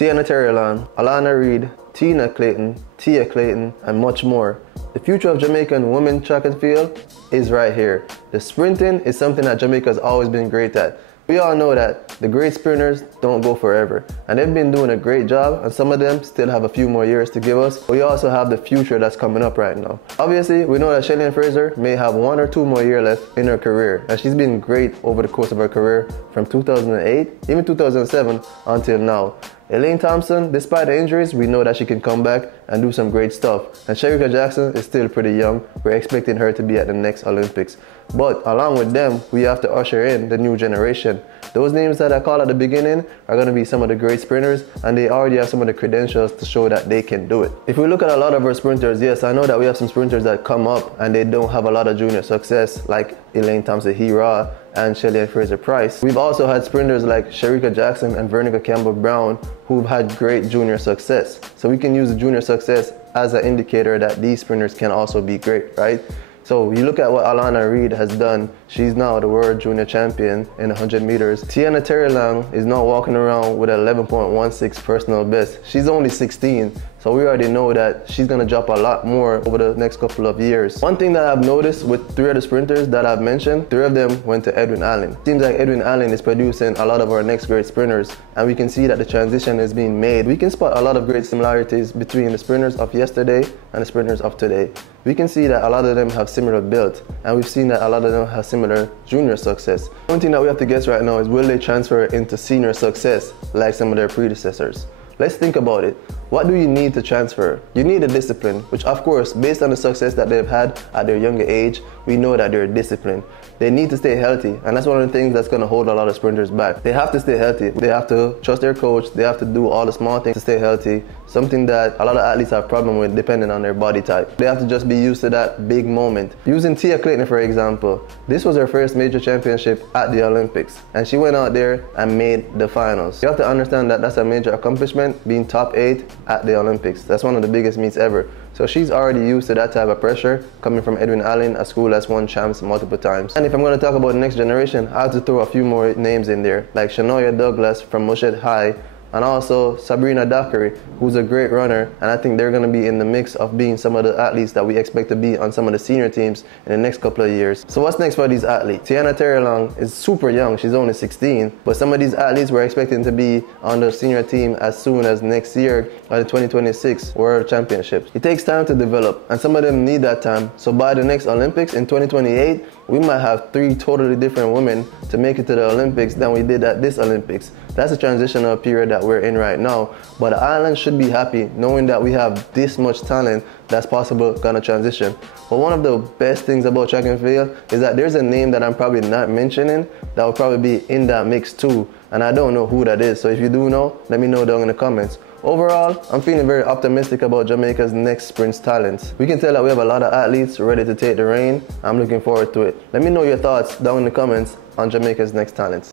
Tiana Terrellan, Alana Reid, Tina Clayton, Tia Clayton, and much more. The future of Jamaican women track and field is right here. The sprinting is something that Jamaica has always been great at. We all know that the great sprinters don't go forever, and they've been doing a great job, and some of them still have a few more years to give us. We also have the future that's coming up right now. Obviously, we know that Shelly Fraser may have 1 or 2 more years left in her career, and she's been great over the course of her career from 2008, even 2007 until now. Elaine Thompson, despite the injuries, we know that she can come back and do some great stuff. And Shericka Jackson is still pretty young. We're expecting her to be at the next Olympics. But along with them, we have to usher in the new generation. Those names that I called at the beginning are going to be some of the great sprinters, and they already have some of the credentials to show that they can do it. If we look at a lot of our sprinters, yes, I know that we have some sprinters that come up and they don't have a lot of junior success, like Elaine Thompson Hira and Shelly Fraser Price. We've also had sprinters like Shericka Jackson and Vernica Campbell Brown who've had great junior success. So we can use the junior success as an indicator that these sprinters can also be great, right? So you look at what Alana Reid has done. She's now the world junior champion in 100 meters. Tiana Terrellan is now walking around with an 11.16 personal best. She's only 16, so we already know that she's gonna drop a lot more over the next couple of years. One thing that I've noticed with 3 of the sprinters that I've mentioned, 3 of them went to Edwin Allen. Seems like Edwin Allen is producing a lot of our next great sprinters, and we can see that the transition is being made. We can spot a lot of great similarities between the sprinters of yesterday and the sprinters of today. We can see that a lot of them have similar build, and we've seen that a lot of them have similar junior success. One thing that we have to guess right now is, will they transfer into senior success like some of their predecessors? Let's think about it. What do you need to transfer? You need a discipline, which of course, based on the success that they've had at their younger age, we know that they're disciplined. They need to stay healthy, and that's one of the things that's going to hold a lot of sprinters back. They have to stay healthy. They have to trust their coach. They have to do all the small things to stay healthy, something that a lot of athletes have problem with depending on their body type. They have to just be used to that big moment. Using Tia Clayton for example, this was her first major championship at the Olympics, and she went out there and made the finals. You have to understand that that's a major accomplishment, being top 8 at the Olympics. That's one of the biggest meets ever. So she's already used to that type of pressure coming from Edwin Allen, a school that's won champs multiple times. And if I'm going to talk about the next generation, I have to throw a few more names in there, like Shanoya Douglas from Mushet High, and also Sabrina Dockery, who's a great runner, and I think they're going to be in the mix of being some of the athletes that we expect to be on some of the senior teams in the next couple of years. So what's next for these athletes? Tiana Terrellan is super young, she's only 16, but some of these athletes we're expecting to be on the senior team as soon as next year at the 2026 World Championships. It takes time to develop, and some of them need that time. So by the next Olympics in 2028, we might have 3 totally different women to make it to the Olympics than we did at this Olympics. That's a transitional period that we're in right now, but the island should be happy knowing that we have this much talent that's possible gonna transition. But one of the best things about track and field is that there's a name that I'm probably not mentioning that will probably be in that mix too, and I don't know who that is. So if you do know, let me know down in the comments. Overall, I'm feeling very optimistic about Jamaica's next sprint's talents. We can tell that we have a lot of athletes ready to take the reign. I'm looking forward to it. Let me know your thoughts down in the comments on Jamaica's next talents.